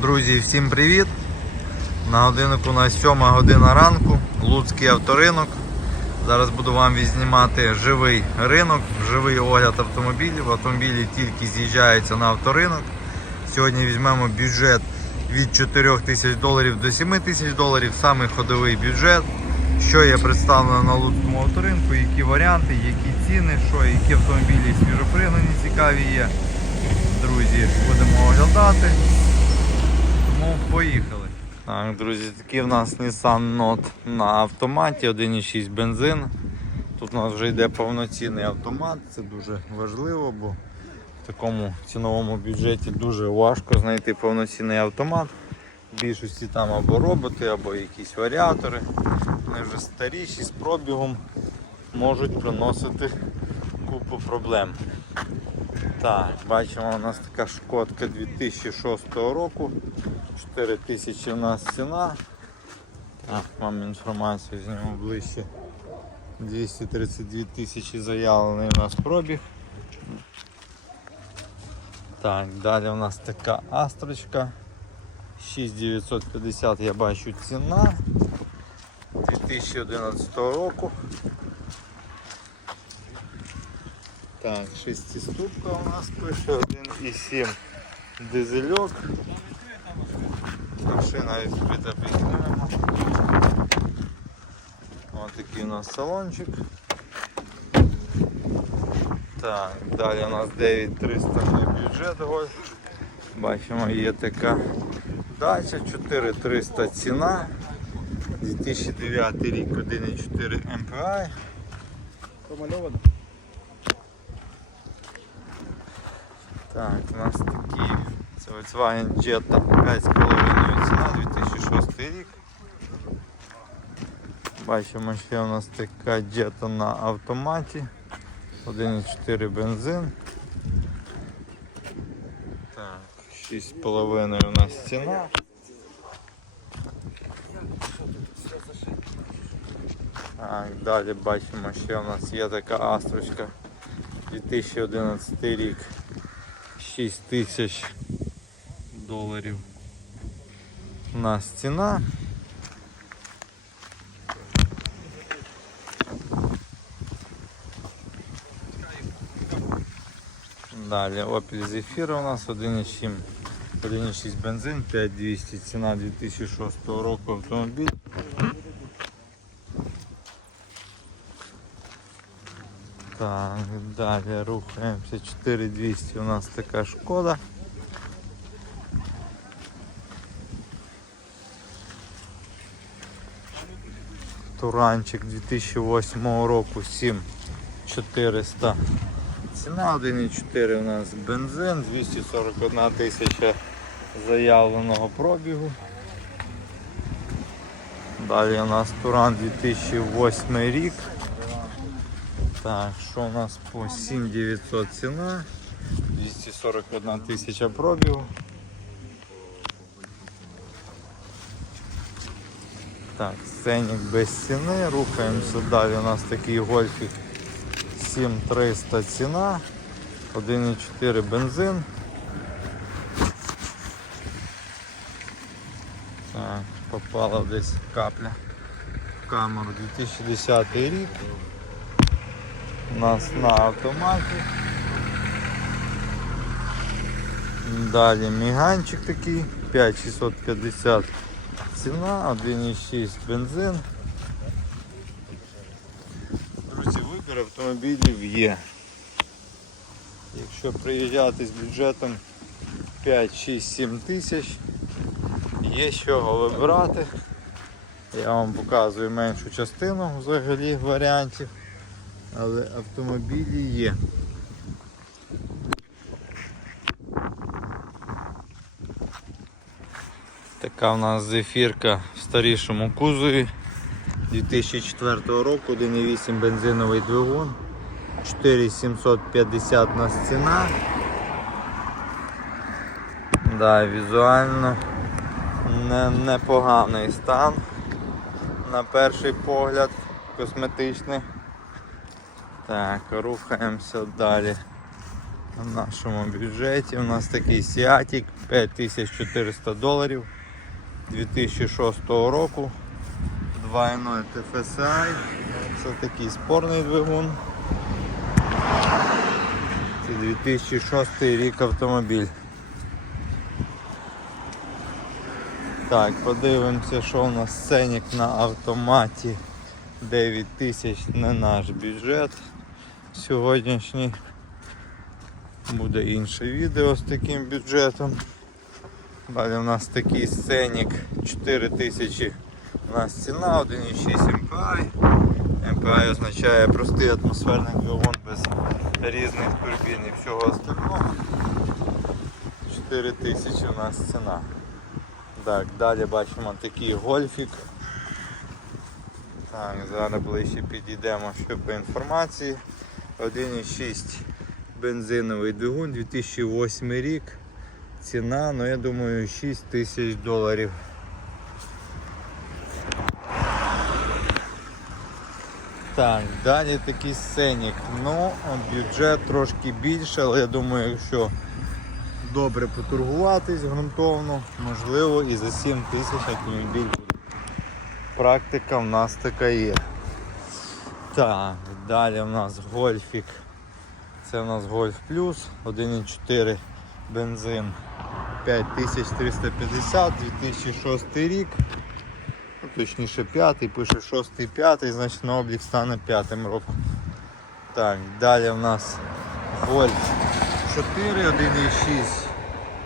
Друзі, всім привіт! На годиннику у нас 7 година ранку, Луцький авторинок. Зараз буду вам відзнімати живий ринок, живий огляд автомобілів. Автомобілі тільки з'їжджаються на авторинок. Сьогодні візьмемо бюджет від 4 тисяч доларів до 7 тисяч доларів, самий ходовий бюджет. Що є представлено на Луцькому авторинку, які варіанти, які ціни, що, які автомобілі свіжопригнані цікаві є. Друзі, будемо оглядати. Поїхали. Так, друзі, такий в нас Nissan Note на автоматі, 1,6 бензин. Тут у нас вже йде повноцінний автомат, це дуже важливо, бо в такому ціновому бюджеті дуже важко знайти повноцінний автомат. В більшості там або роботи, або якісь варіатори. Вони вже старіші з пробігом можуть приносити купу проблем. Так, бачимо, у нас така шкодка 2006 року. 4 тисячі у нас ціна. Так, вам інформацію зніму ближче. 232 тисячі заявлений у нас пробіг. Так, далі у нас така астрочка. 6950 я бачу ціна. 2011 року. Так, шестиступка у нас пише 1,7 дизельок. Машина відкрита піднімемо. Ось такий у нас салончик. Так, далі у нас 9300 бюджет гольф. Бачимо, є така дача, 4300 ціна. 2009 рік 1,4 MPI. Помальовано. Так, у нас такі. Це Volkswagen Jetta 5,5 ціна, 2006 рік. Бачимо, ще у нас така Jetta на автоматі. 1,4 бензин. Так, 6,5 у нас ціна. Так, далі бачимо, ще у нас є така астрочка 2011 рік. 6 тисяч доларів у нас ціна. Далі Opel Zafira у нас 1,7 1,6 бензин, 5200 ціна 2006 року автомобіль. Так, далі рухаємося 4200 у нас така шкода. Туранчик 2008 року 7400. Ціна 1,4 у нас бензин, 241 тисяча заявленого пробігу. Далі у нас Туран 2008 рік. Так, що у нас по 7900 ціна, 241 тисяча пробігу. Так, сценік без ціни, рухаємося далі. У нас такий гольфік 7300 ціна, 1,4 бензин. Так, попала десь капля в камеру 2010 рік. У нас на автоматі. Далі міганчик такий, 5650 ціна, 1,6 бензин. Друзі, вибір автомобілів є. Якщо приїжджати з бюджетом 5-6-7 тисяч, є з чого вибирати. Я вам показую меншу частину взагалі варіантів але автомобілі є. Така в нас зефірка в старішому кузові 2004 року, 1,8 бензиновий двигун, 4750 у нас ціна. Да, візуально не, непоганий стан на перший погляд косметичний. Так, рухаємося далі. В нашому бюджеті у нас такий Сіатік 5400 доларів 2006 року. 2.0 TFSI. Це такий спорний двигун. Це 2006 рік автомобіль. Так, подивимося, що у нас ценник на автоматі 9 тисяч не наш бюджет. Сьогоднішній буде інше відео з таким бюджетом. Далі у нас такий сценік 4 тисячі у нас ціна 1,6 MPI. MPI означає простий атмосферний двигун без різних турбін і всього остального. 4 тисячі у нас ціна. Так, далі бачимо такий гольфік. Так, зараз ближче підійдемо ще по інформації. 1,6 бензиновий двигун 2008 рік. Ціна, ну я думаю, 6 тисяч доларів. Так, далі такий сценік. Ну, бюджет трошки більше, але я думаю, якщо добре поторгуватись ґрунтовно, можливо і за 7 тисяч автомобіль. Практика в нас така є. Так, далі в нас гольфік. Це в нас Golf Plus 1.4 бензин 5350, 2006 рік. Ну, точніше 5, пише 6 5, значить на облік стане 5 роком. Так, далі в нас Golf 4, 1.6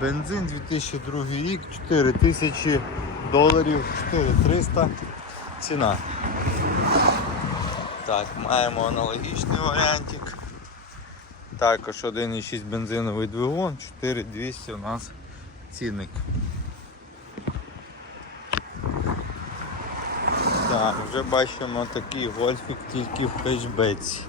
бензин 2002 рік, 4000 доларів, 4300 ціна. Так, маємо аналогічний варіантик. Також 1,6 бензиновий двигун, 4200 у нас цінник. Так, вже бачимо такий гольфік тільки в хетчбеці.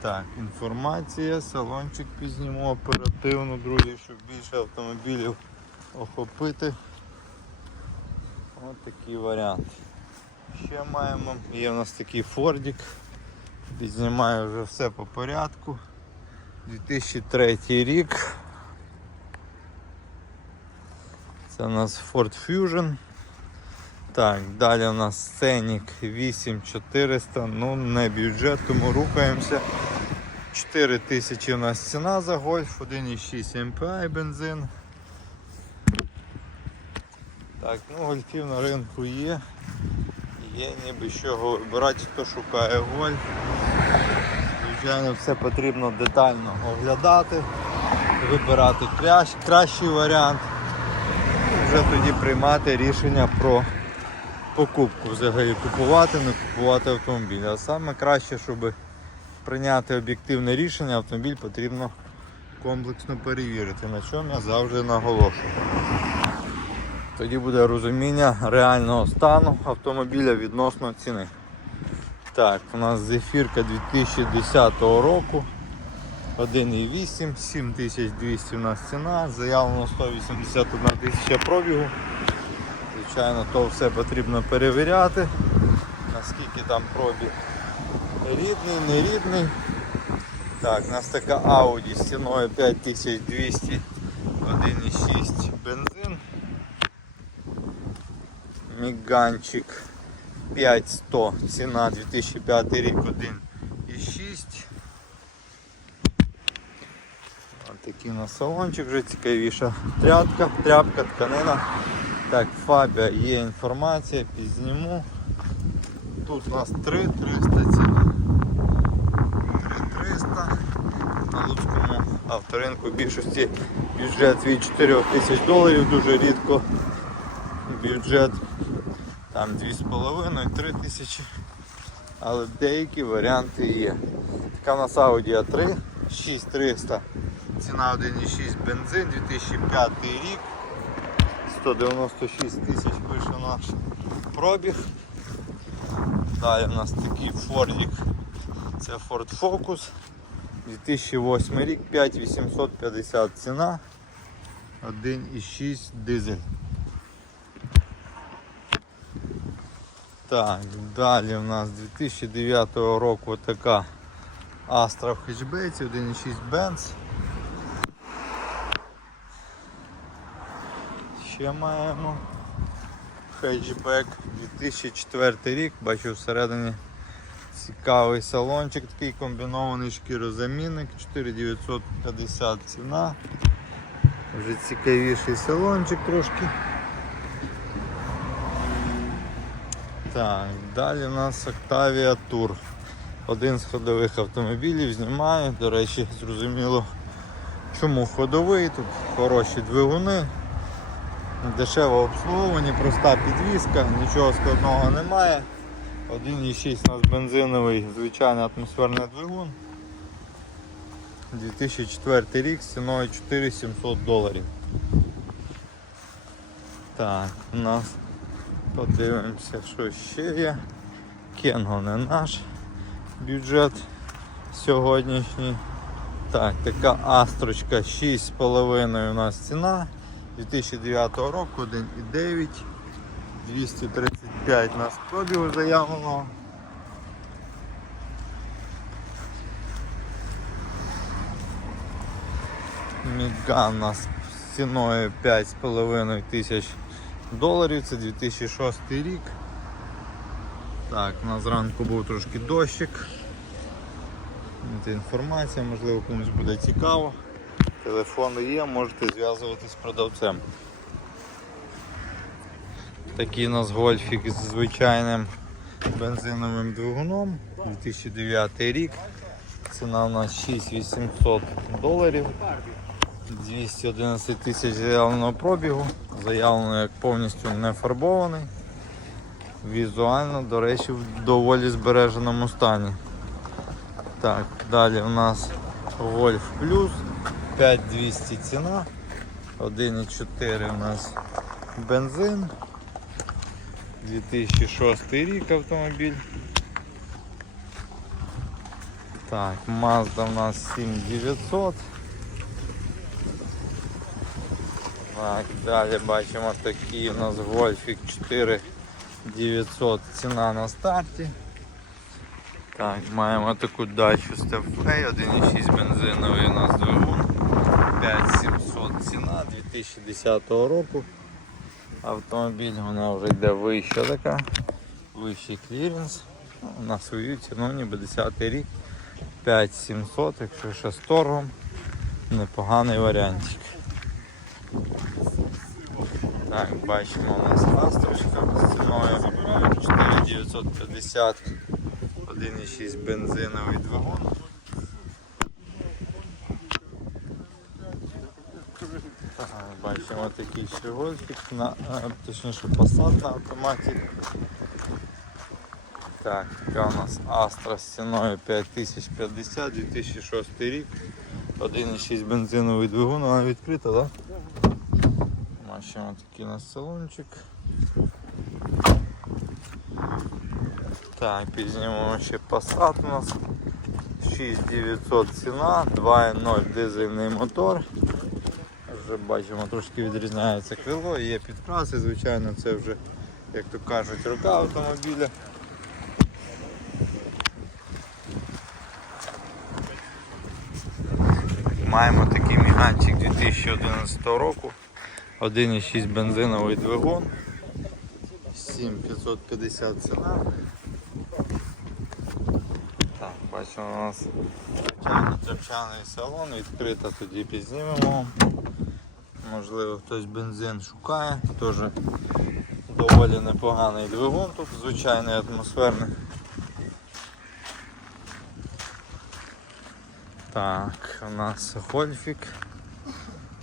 Так, інформація, салончик пізніму оперативно, друзі, щоб більше автомобілів охопити. Ось такий варіант. Ще маємо, є у нас такий Фордік. Підзнімаю вже все по порядку. 2003 рік. Це у нас Ford Fusion. Так, далі у нас сценік 8400, ну не бюджет, тому рухаємося. 4000 у нас ціна за гольф, 1,6 MPI бензин. Так, ну гольфів на ринку є. Є ніби чого вибирати, хто шукає гольф. Звичайно, все потрібно детально оглядати, вибирати кращ, кращий варіант і вже тоді приймати рішення про покупку. Взагалі купувати, не купувати автомобіль. А саме краще, щоб прийняти об'єктивне рішення, автомобіль потрібно комплексно перевірити, на чому я завжди наголошую. Тоді буде розуміння реального стану автомобіля відносно ціни. Так, у нас зефірка 2010 року. 1,8, 7200 у нас ціна, заявлено 181 тисяча пробігу. Звичайно, то все потрібно перевіряти, наскільки там пробіг рідний, не рідний. Так, у нас така Audi з ціною 5200, 1,6 бензин. Міганчик 5100, ціна 2005 рік 1,6. Ось такий у нас салончик вже цікавіша. Тряпка, тряпка, тканина. Так, Фабія є інформація, підзніму. Тут у нас 3300 ціна. 3300. На Луцькому авторинку більшості бюджет від 4 тисяч доларів, дуже рідко бюджет там 2,5-3 тисячі. Але деякі варіанти є. Така у нас Audi A3 6300. Ціна 1,6 бензин, 2005 рік. 196 тисяч пише наш пробіг. Далі у нас такий Фордік. Це Ford Focus. 2008 рік, 5850 ціна. 1,6 дизель. Так, далі у нас 2009 року така Astra в хетчбейці, 1.6 Benz. Ще маємо хетчбек 2004 рік, бачу всередині цікавий салончик, такий комбінований шкірозамінник, 4950 ціна. Вже цікавіший салончик трошки. Так, далі у нас Octavia Tour. Один з ходових автомобілів знімаю. До речі, зрозуміло, чому ходовий. Тут хороші двигуни, дешеве обслуговування, проста підвізка, нічого складного немає. 1,6 у нас бензиновий звичайний атмосферний двигун. 2004 рік з ціною 4700 доларів. Так, у нас подивимося, що ще є. Кенго не наш бюджет сьогоднішній. Так, така астрочка 6,5 у нас ціна. 2009 року 1,9. 235 у нас пробігу заявленого. Міган нас ціною 5,5 тисяч доларів. Це 2006 рік. Так, у нас зранку був трошки дощик. Це інформація, можливо комусь буде цікаво. Телефони є, можете зв'язуватись з продавцем. Такий у нас гольфік з звичайним бензиновим двигуном. 2009 рік. Ціна у нас 6800 доларів. 211 тисяч заявленого пробігу. Заявлено як повністю не фарбований. Візуально, до речі, в доволі збереженому стані. Так, далі у нас Golf Plus 5200 ціна. 1,4 у нас бензин. 2006 рік автомобіль. Так, Mazda у нас 7900. Так, далі бачимо такий у нас Golfik 4900 ціна на старті. Так, маємо таку дачу Stepway, 1,6 бензиновий у нас двигун, 5700 ціна 2010 року. Автомобіль вона вже йде вища така, вищий кліренс. Ну, На свою ціну ніби 10 рік. 5700, якщо ще з торгом, непоганий варіантик. Так, бачимо у нас ласточка з ціною 4950, 1,6 бензиновий двигун. Так, бачимо такий на, е, точніше посад на автоматі. Так, така у нас Astra з ціною 5050, 2006 рік. 1,6 бензиновий двигун, вона відкрита, так? Бачимо такий у нас салончик. Так, підзнімемо ще Passat у нас. 6900 ціна, 2.0 дизельний мотор. Вже бачимо, трошки відрізняється крило, є підкраси, звичайно, це вже, як то кажуть, рука автомобіля. Маємо такий міганчик 2011 року. 1,6 бензиновий двигун. 7550 ціна. Так, бачимо у нас тряпчаний салон, відкрито тоді підзнімемо. Можливо хтось бензин шукає, теж доволі непоганий двигун тут, звичайний атмосферний. Так, у нас гольфік.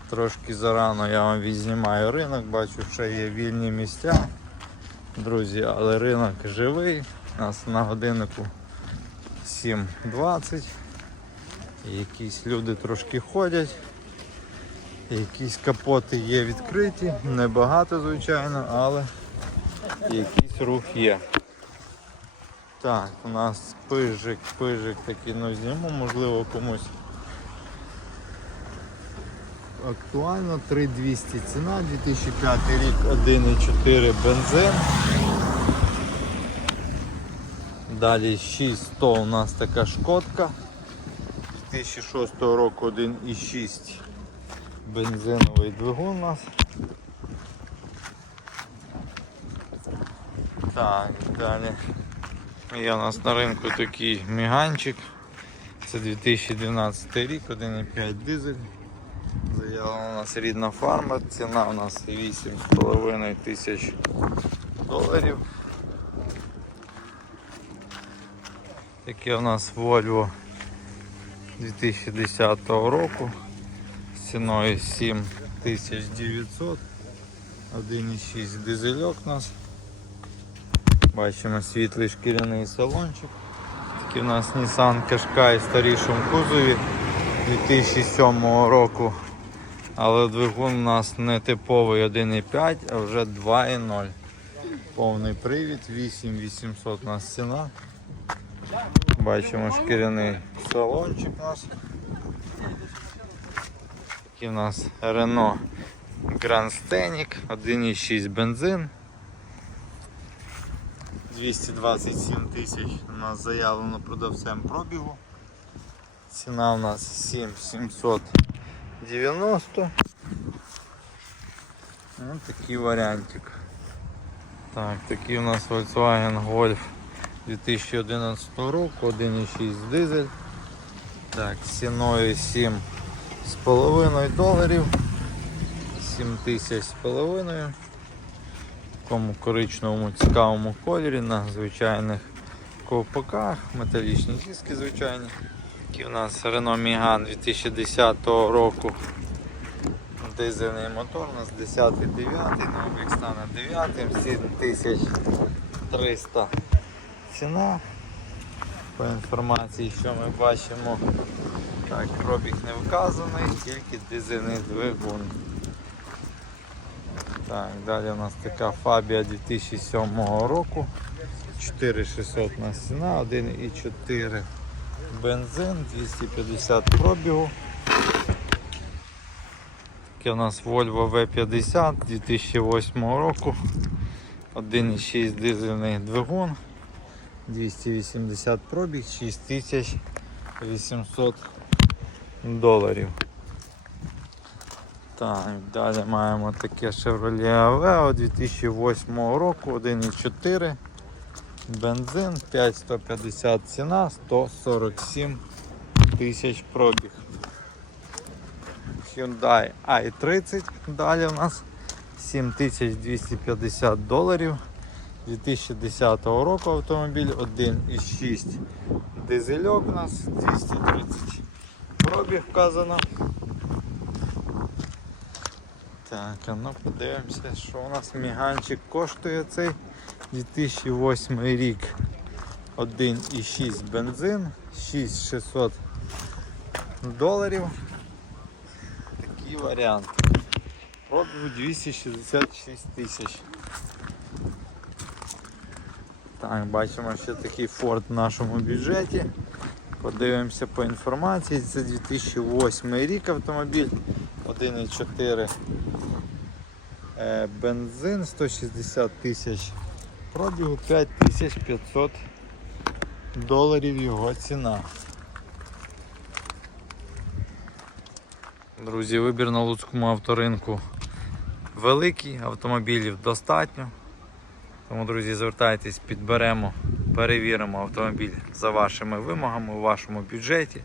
Трошки зарано я вам відзнімаю ринок, бачу, що є вільні місця. Друзі, але ринок живий. У нас на годиннику 7.20. Якісь люди трошки ходять. Якісь капоти є відкриті, небагато, звичайно, але якийсь рух є. Так, у нас пижик, пижик такий, ну зніму, можливо комусь актуально. 3200 ціна, 2005 рік 1,4 бензин. Далі 6100 у нас така шкодка. 2006 року 1,6 бензиновий двигун у нас. Так, далі. Є у нас на ринку такий міганчик. Це 2012 рік, 1,5 дизель. Заявлена у нас рідна фарма, ціна у нас 8,5 тисяч доларів. Таке у нас Volvo 2010 року з ціною 7900. 1,6 дизельок у нас. Бачимо світлий шкіряний салончик. Такий у нас Nissan Qashqai в старішому кузові 2007 року. Але двигун у нас не типовий 1,5, а вже 2,0. Повний привід, 8800 у нас ціна. Бачимо шкіряний салончик у нас. Такий у нас Renault Grand Scenic, 1,6 бензин. 227 тисяч у нас заявлено продавцем пробігу. Ціна у нас 7790. Ну, такий варіантик. Так, такий у нас Volkswagen Golf 2011 року, 1,6 дизель. Так, ціною 7,5 доларів. 7 тисяч з половиною. В такому коричневому цікавому кольорі на звичайних ковпаках, металічні диски звичайні. Такий у нас Renault Megane 2010 року. Дизельний мотор у нас 10 9 на облік стане 9 7300 ціна. По інформації, що ми бачимо, так, пробіг не вказаний, тільки дизельний двигун. Так, далі у нас така Фабія 2007 року. 4600 у нас ціна, 1,4 бензин, 250 пробігу. Таке у нас Volvo V50 2008 року. 1,6 дизельний двигун, 280 пробіг, 6800 доларів. Так, далі маємо таке Chevrolet Aveo 2008 року, 1,4 бензин, 5150 ціна, 147 тисяч пробіг. Hyundai i30 далі у нас 7250 доларів. 2010 року автомобіль 1,6 дизельок у нас 230 пробіг вказано. Так, а ну подивимося, що у нас міганчик коштує цей 2008 рік. 1,6 бензин, 6600 доларів. Такий варіант. Пробігу 266 тисяч. Так, бачимо ще такий Ford в нашому бюджеті. Подивимося по інформації. Це 2008 рік автомобіль. 1,4 е, бензин, 160 тисяч пробігу, 5500 доларів його ціна. Друзі, вибір на Луцькому авторинку великий, автомобілів достатньо. Тому, друзі, звертайтесь, підберемо, перевіримо автомобіль за вашими вимогами у вашому бюджеті.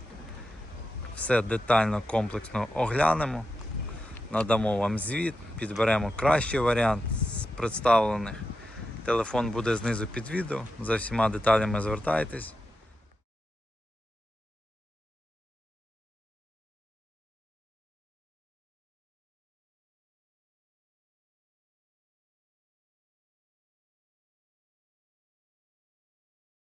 Все детально, комплексно оглянемо, надамо вам звіт, підберемо кращий варіант з представлених. Телефон буде знизу під відео. За всіма деталями звертайтесь.